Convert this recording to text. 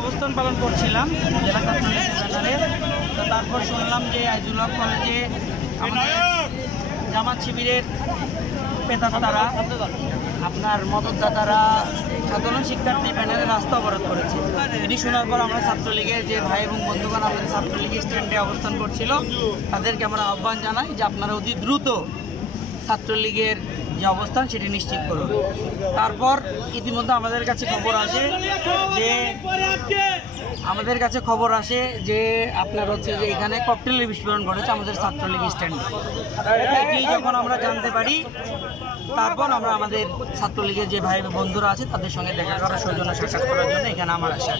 অবস্থান পালন করছিলাম জেলা ছাত্রলীগের ব্যানারে। তো তারপর শুনলাম যে আইজুল হক কলেজে আমাদের জামাত শিবিরের পেতাত্তারা আপনার মদতদাতারা সাধারণ শিক্ষার্থী প্যানেলের রাস্তা অবরোধ করেছে। এটি শোনার পর আমরা ছাত্রলীগের যে ভাই এবং বন্ধুগণ আমাদের ছাত্রলীগের স্ট্যান্ডে অবস্থান করছিল তাদেরকে আমরা আহ্বান জানাই যে আপনারা অতি দ্রুত ছাত্রলীগের যে অবস্থান সেটি নিশ্চিত করুন। তারপর ইতিমধ্যে আমাদের কাছে খবর আসে যে আপনার হচ্ছে যে এখানে ককটেলের বিস্ফোরণ ঘটেছে আমাদের ছাত্রলীগ স্ট্যান্ডে। এটি যখন আমরা জানতে পারি তারপর আমরা আমাদের ছাত্রলীগের যে ভাই বন্ধুরা আছে তাদের সঙ্গে দেখা করার সৌজন্য সাক্ষাৎ করার জন্য এখানে আমার আসা।